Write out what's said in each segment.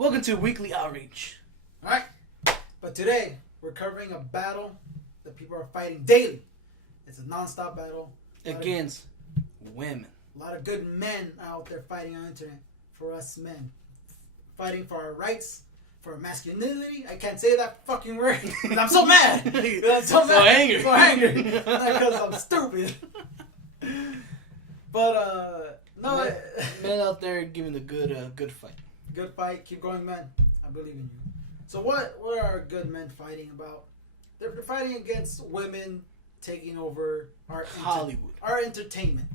Welcome to Weekly Outreach. Alright, but today we're covering a battle that people are fighting daily. It's a non-stop battle. Against women. A lot of good men out there fighting on the internet for us men. Fighting for our rights, for our masculinity. I can't say that fucking word. I'm so mad. I'm so mad. angry. So angry. Because I'm stupid. But, no. Men out there giving a good fight. Good fight. Keep going, men. I believe in you. So what are good men fighting about? They're fighting against women taking over our Hollywood. Our entertainment.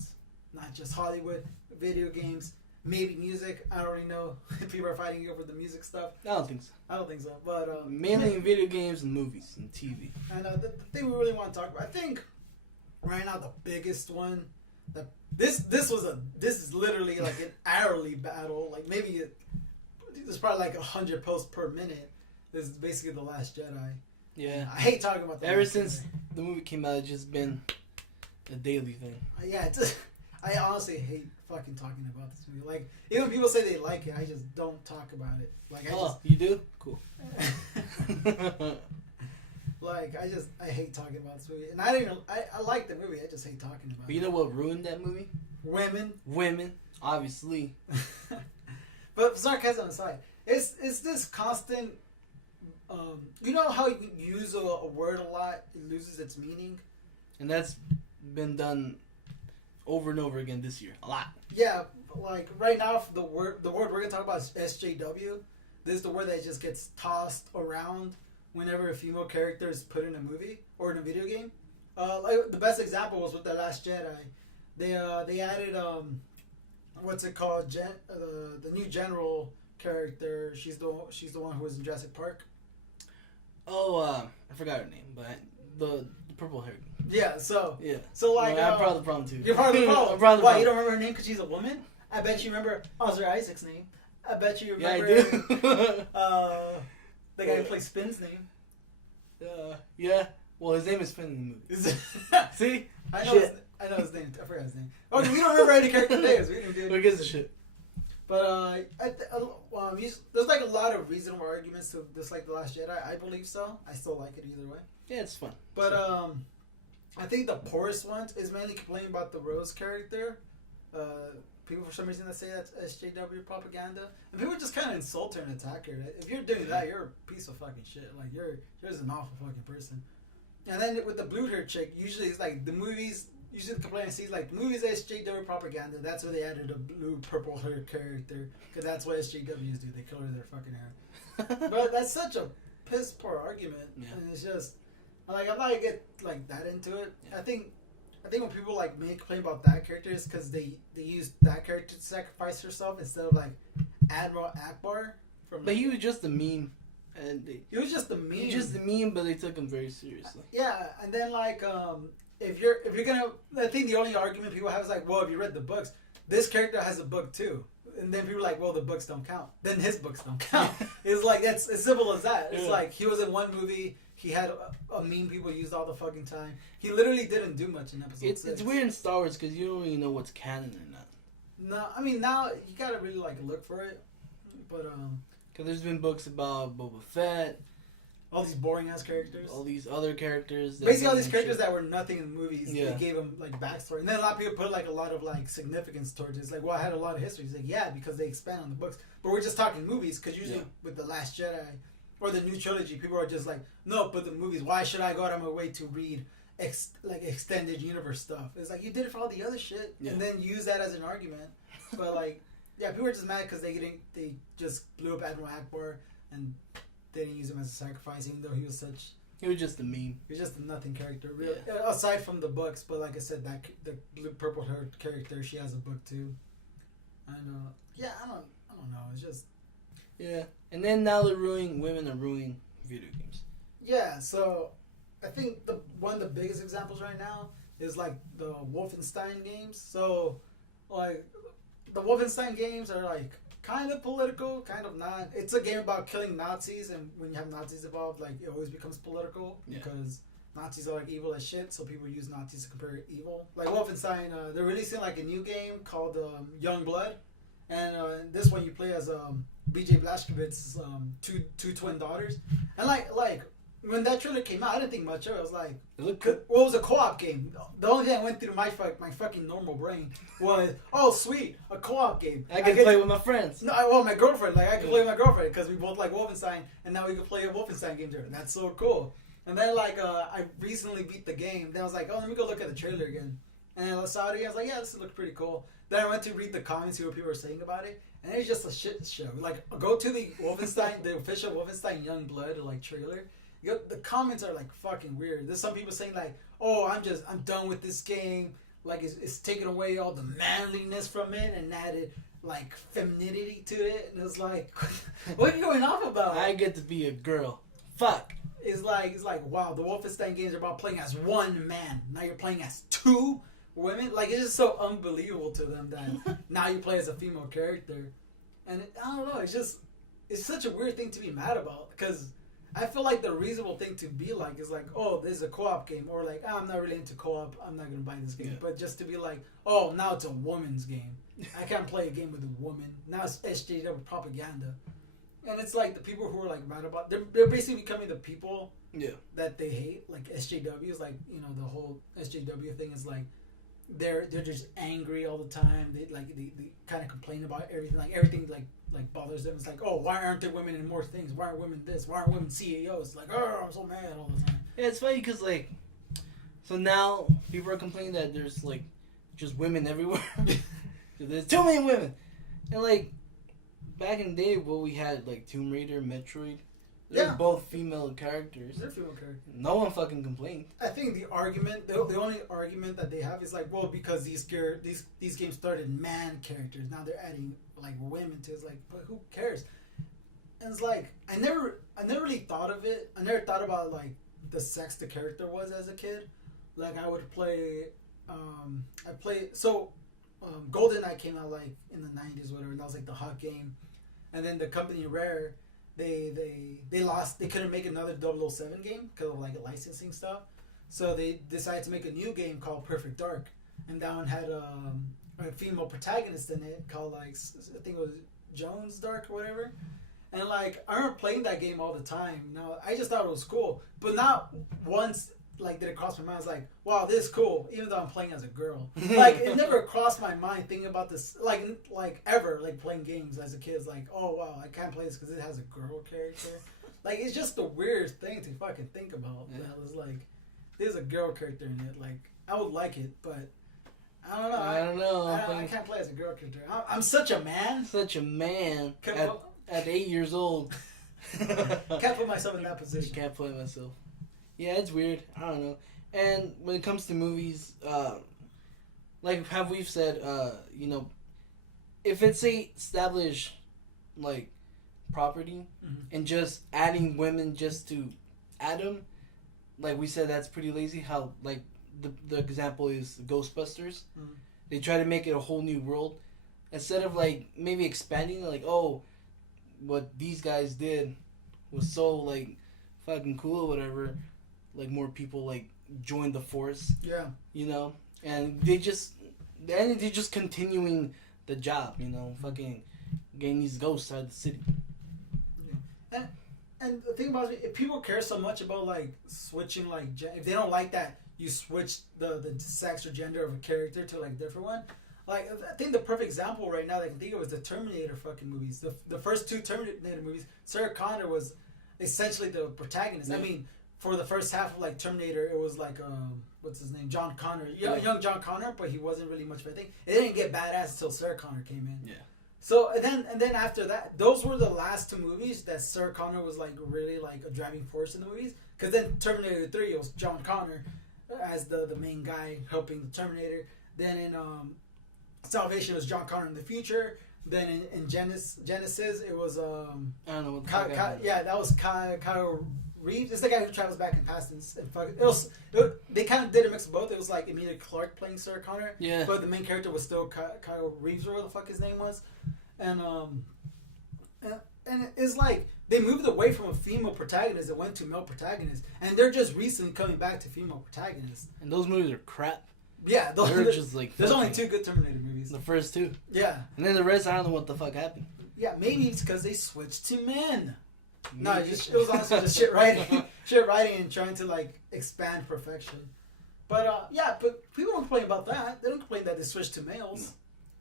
Not just Hollywood, video games, maybe music. I don't really know if people are fighting over the music stuff. I don't think so. But mainly in video games and movies and TV. And the thing we really want to talk about, I think right now the biggest one that this is literally like an hourly battle. Like maybe there's probably like 100 posts per minute. This is basically The Last Jedi. Yeah. I hate talking about that. Ever since the movie came out, it's just been a daily thing. Yeah, I honestly hate fucking talking about this movie. Like, even people say they like it, I just don't talk about it. Like, you do? Cool. Like, I hate talking about this movie. And I like the movie, I just hate talking about it. But you know what ruined that movie? Women, obviously. But sarcasm aside, it's this constant, you know how you use a word a lot, it loses its meaning? And that's been done over and over again this year. A lot. Yeah, like right now the word we're gonna talk about is SJW. This is the word that just gets tossed around whenever a female character is put in a movie or in a video game. Like the best example was with The Last Jedi. They added what's it called? The new general character. She's the one who was in Jurassic Park. Oh, I forgot her name, but the purple hair. Yeah. So yeah. So like I'm part of the problem too. You're part of the problem. I'm part of the Why problem. you don't remember her name because she's a woman? I bet you remember Oscar Isaac's name. I bet you remember. Yeah, I do. The guy who plays Finn's name. Yeah. Well, his name is Finn in the movie. See? I know his name. I forgot his name. Oh, we don't remember any character names. We didn't do it. Who gives a shit? But there's like a lot of reasonable arguments to dislike The Last Jedi. I believe so. I still like it either way. Yeah, it's fun. But I think the poorest one is mainly complaining about the Rose character. People for some reason that say that's SJW propaganda, and people just kind of insult her and attack her. If you're doing that, you're a piece of fucking shit. Like you're just an awful fucking person. And then with the blue hair chick, usually it's like the movies. Usually the complaint sees like the movies SJW propaganda. That's where they added a blue purple hair character because that's what SJWs do. They color their fucking hair. But that's such a piss poor argument, and it's just like I'm not gonna get like that into it. I think when people like me complain about that character is because they use that character to sacrifice herself instead of like Admiral Akbar from. But he was just a meme, and he was just a meme. He was just a meme, but they took him very seriously. Yeah, and then like if you're gonna, I think the only argument people have is like, well, if you read the books, this character has a book too. And then people are like, well, the books don't count. Then his books don't count. It's like, that's as simple as that. It's like, he was in one movie, he had a meme people used all the fucking time. He literally didn't do much in episode 6. It's weird in Star Wars because you don't really know what's canon or not. No, I mean, now you gotta really like look for it. But, because there's been books about Boba Fett. All these boring ass characters. All these other characters. Basically all these characters that were nothing in the movies, yeah. They gave them like backstory. And then a lot of people put like a lot of like significance towards it. It's like, well, I had a lot of history. It's like, yeah, because they expand on the books. But we're just talking movies because usually with The Last Jedi or the new trilogy, people are just like, no, but the movies, why should I go out of my way to read extended universe stuff? It's like, you did it for all the other shit and then use that as an argument. But like, yeah, people are just mad because they just blew up Admiral Akbar and they didn't use him as a sacrifice, even though he was such. He was just a meme. He was just a nothing character, really. Yeah. Aside from the books, but like I said, that the blue purple haired character, she has a book too. And yeah, I don't know. It's just. Yeah, and then now women are ruining video games. Yeah, so I think one of the biggest examples right now is like the Wolfenstein games. So, like, the Wolfenstein games are like kind of political, kind of not. It's a game about killing Nazis, and when you have Nazis involved, like, it always becomes political because Nazis are like evil as shit, so people use Nazis to compare evil. Like Wolfenstein, they're releasing like a new game called Young Blood, and this one you play as B.J. Blazkowicz's two twin daughters, and like when that trailer came out, I didn't think much of it. I was like, it was a co-op game. The only thing that went through my fucking normal brain was, oh sweet, a co-op game. I can play with my friends. No, well, my girlfriend. Like I can play with my girlfriend because we both like Wolfenstein, and now we can play a Wolfenstein game together. That's so cool. And then like I recently beat the game. Then I was like, oh, let me go look at the trailer again. And I saw it. I was like, yeah, this looks pretty cool. Then I went to read the comments, see what people were saying about it, and it was just a shit show. Like go to the Wolfenstein, the official Wolfenstein Youngblood like trailer. The comments are like fucking weird. There's some people saying like, "Oh, I'm done with this game. Like it's taking away all the manliness from it and added like femininity to it." And it's like, what are you going off about? I get to be a girl. Fuck. It's like wow, the Wolfenstein games are about playing as one man. Now you're playing as two women. Like it's just so unbelievable to them that now you play as a female character. And I don't know. It's such a weird thing to be mad about because I feel like the reasonable thing to be like is like, oh, this is a co-op game, or like, oh, I'm not really into co-op, I'm not gonna buy this game. Yeah. But just to be like, oh, now it's a woman's game. I can't play a game with a woman. Now it's SJW propaganda, and it's like the people who are like mad about they're basically becoming the people that they hate. Like SJW is like the whole SJW thing is like they're just angry all the time. They kind of complain about everything. Like everything like bothers them. It's like, oh, why aren't there women in more things? Why aren't women this? Why aren't women CEOs? Like, oh, I'm so mad all the time. Yeah, it's funny because like, so now people are complaining that there's like just women everywhere. There's too many women, and like back in the day, we had like Tomb Raider, Metroid. They're both female characters. They're female characters. No one fucking complained. I think the argument, the only argument that they have is like, well, because these games started man characters, now they're adding like women to it. It's like, but who cares? And it's like, I never really thought of it. I never thought about like the sex the character was as a kid. Like I would play, GoldenEye came out like in the 90s, whatever. And that was like the hot game, and then the company Rare. They lost. They couldn't make another 007 game because of like licensing stuff. So they decided to make a new game called Perfect Dark, and that one had a female protagonist in it called like I think it was Jones Dark or whatever. And like I remember playing that game all the time. Now I just thought it was cool, but not once like did it cross my mind. I was like, wow, this is cool, even though I'm playing as a girl. Like it never crossed my mind thinking about this like ever like playing games as a kid. It's like, oh wow, I can't play this because it has a girl character. Like it's just the weirdest thing to fucking think about. Yeah. That was like, there's a girl character in it. Like I would like it, but I don't know. I can't play as a girl character. I'm such a man. Such a man at 8 years old. Can't put myself in that position. Can't play myself. Yeah, it's weird. I don't know. And when it comes to movies, like how we've said, if it's a established like property and just adding women just to add them, like we said, that's pretty lazy. How like the example is Ghostbusters. They try to make it a whole new world instead of like maybe expanding it, like, oh, what these guys did was so like fucking cool or whatever. Like more people like join the force. Yeah. And they're just continuing the job, fucking getting these ghosts out of the city. Yeah. And the thing about it, if people care so much about like switching like if they don't like that you switch the sex or gender of a character to like a different one. Like I think the perfect example right now that I can think of is the Terminator fucking movies. The first two Terminator movies, Sarah Connor was essentially the protagonist. Yeah. I mean, for the first half of like Terminator, it was like what's his name, John Connor, young John Connor, but he wasn't really much of a thing. It didn't get badass until Sarah Connor came in. Yeah. So and then after that, those were the last two movies that Sarah Connor was like really like a driving force in the movies. Because then Terminator 3, it was John Connor as the main guy helping the Terminator. Then in Salvation, it was John Connor in the future. Then in Genesis, it was I don't know what that was Kyle Reeves. It's the guy who travels back in past they kind of did a mix of both. It was like Emilia Clarke playing Sarah Connor, but the main character was still Kyle Reeves, or whatever the fuck his name was, and it's like they moved away from a female protagonist and went to male protagonists, and they're just recently coming back to female protagonists. And those movies are crap. Yeah, They're just like there's only fucking- 2 good Terminator movies. The first 2, Yeah, and then the rest, I don't know what the fuck happened. yeah. Maybe it's because they switched to men. No, it was honestly just shit writing, and trying to like expand perfection. But yeah, but people don't complain about that. They don't complain that they switched to males,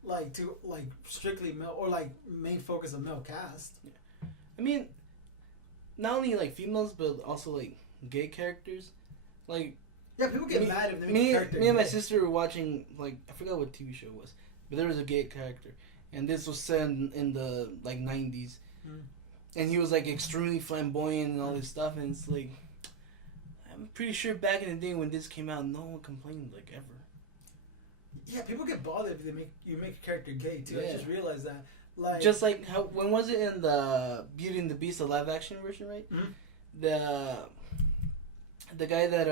like to like strictly male or like main focus of male cast. I mean, not only like females, but also like gay characters. Like Yeah, people get mad if they make a me character. and my gay. sister were watching, like, I forgot what TV show it was, but there was a gay character, and this was set in the like 90s, and he was like extremely flamboyant and all this stuff, and it's like, I'm pretty sure back in the day when this came out, no one complained like ever. Yeah, people get bothered if you make a character gay too. I Yeah. just realized that. Like Just like how, when was it in the Beauty and the Beast, the live action version, right? Mhm. The guy that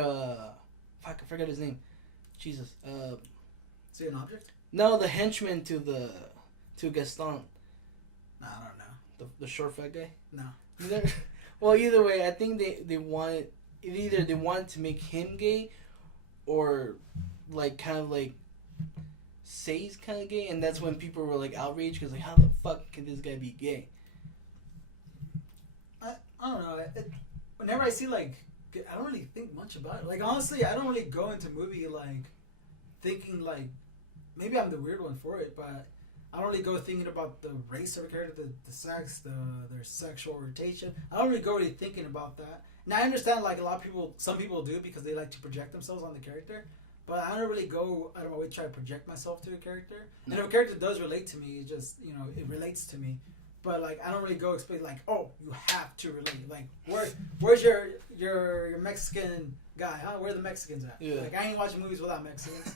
fuck, I forgot his name. Jesus. is he an object? No, the henchman to Gaston, No, I don't know. the short fat guy. No. Well, either way, I think they wanted either they wanted to make him gay, or like kind of like say he's kind of gay, and that's when people were like outraged because like, how the fuck can this guy be gay? I don't know. Whenever I see like, I don't really think much about it. Like honestly, I don't really go into movie like thinking like maybe I'm the weird one for it, but I don't really go thinking about the race of a character, the sex, their sexual orientation. I don't really go really thinking about that. Now I understand like a lot of people, some people do because they like to project themselves on the character. But I don't really go out of my way to try to project myself to a character. And if a character does relate to me, it just, it relates to me. But like I don't really go explain like, oh, you have to relate. Like where's your Mexican guy? Huh? Where are the Mexicans at? Yeah. Like I ain't watching movies without Mexicans.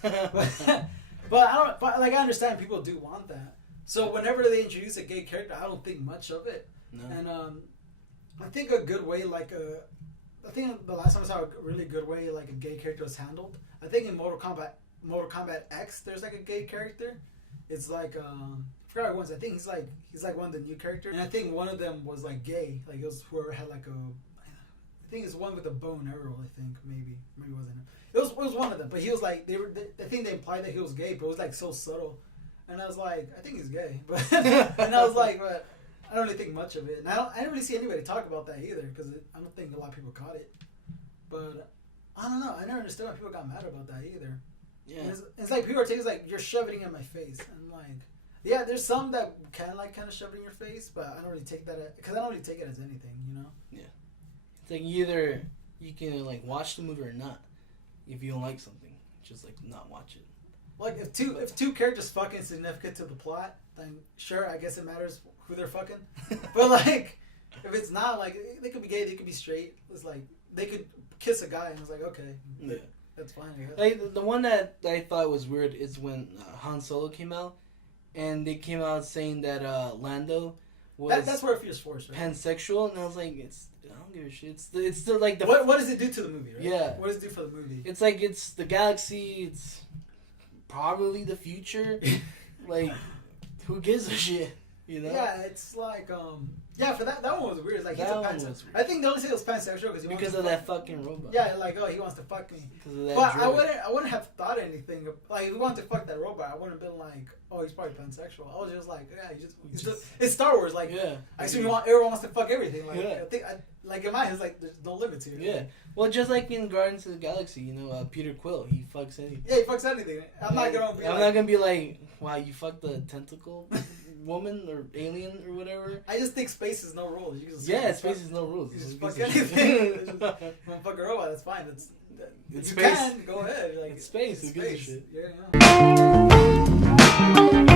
but I don't. But like I understand people do want that. So whenever they introduce a gay character, I don't think much of it. No. And I think a good way, I think the last time I saw a really good way like a gay character was handled. I think in Mortal Kombat X, there's like a gay character. It's like I forgot what it was. I think he's like one of the new characters, and I think one of them was like gay. Like it was whoever had like I think it's one with a bow and arrow. I think maybe it wasn't him. It was one of them, but he was like I think they implied that he was gay, but it was like so subtle, and I was like, I think he's gay, but and I was like, but I don't really think much of it, and I didn't really see anybody talk about that either because I don't think a lot of people caught it, but. I don't know. I never understood why people got mad about that either. Yeah. It's like people are taking like you're shoving it in my face, and like, yeah, there's some that can like kind of shove it in your face, but I don't really take that because I don't really take it as anything, Yeah. It's like either you can like watch the movie or not. If you don't like something, just like not watch it. Like if two characters fucking significant to the plot, then sure, I guess it matters who they're fucking. But like, if it's not, like they could be gay, they could be straight. It's like they could kiss a guy and it's like, okay, Yeah. that's fine. I guess. Like the one that I thought was weird is when Han Solo came out, and they came out saying that Lando was That's where it feels forced, right? pansexual, and I was like, I don't give a shit. It's still like the What does it do to the movie, right? Yeah. What does it do for the movie? It's like it's the galaxy. It's probably the future. Like, who gives a shit? You know? Yeah, it's like yeah, for that one was weird. It's like That he's a one pansexual. was weird. I think the only thing it was pansexual Because of that fucking robot. Yeah, like he wants to fuck me. Because of that But droid. I wouldn't have thought anything. Like if he wanted to fuck that robot, I wouldn't have been like, oh, he's probably pansexual. I was just like, yeah, it's Star Wars. Like Yeah. I assume everyone wants to fuck everything. Like Yeah. I think like in my head, it's like there's no limits here. Yeah. Well, just like in Guardians of the Galaxy, Peter Quill, he fucks anything. Yeah, he fucks anything. I'm not gonna be like, wow, you fucked the tentacle woman or alien or whatever. I just think space is no rules. You can just Space is no rules. You just Who fuck gives a anything. shit? You want to fuck a robot? That's fine. It's you space. can go ahead. Like It's space. Who gives a space. shit? Yeah.